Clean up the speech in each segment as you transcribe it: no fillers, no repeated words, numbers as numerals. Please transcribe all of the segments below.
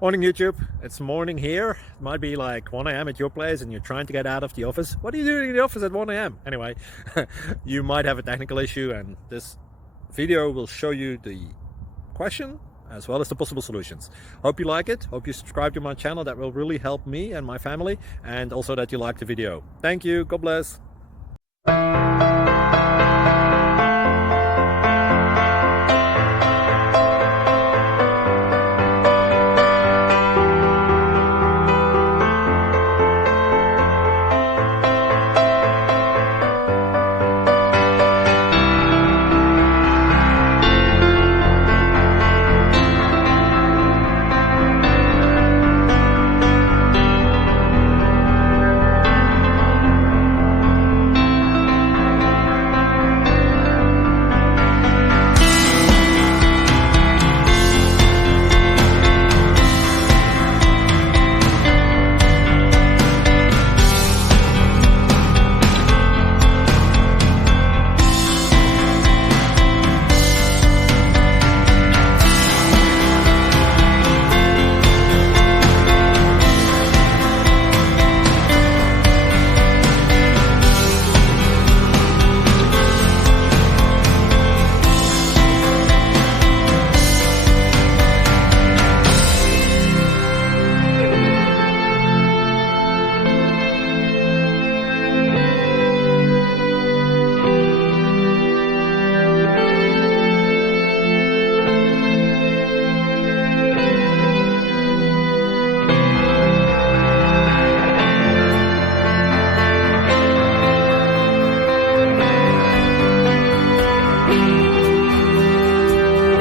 Morning YouTube, it's morning here. It might be like 1 a.m. at your place and you're trying to get out of the office. What are you doing in the office at 1 a.m.? Anyway, you might have a technical issue and this video will show you the question as well as the possible solutions. Hope you like it, hope you subscribe to my channel. That will really help me and my family, and also that you like the video. Thank you, God bless.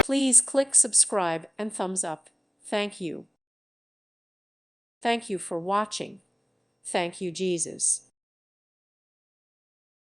Please click subscribe and thumbs up. Thank you. Thank you for watching. Thank you, Jesus.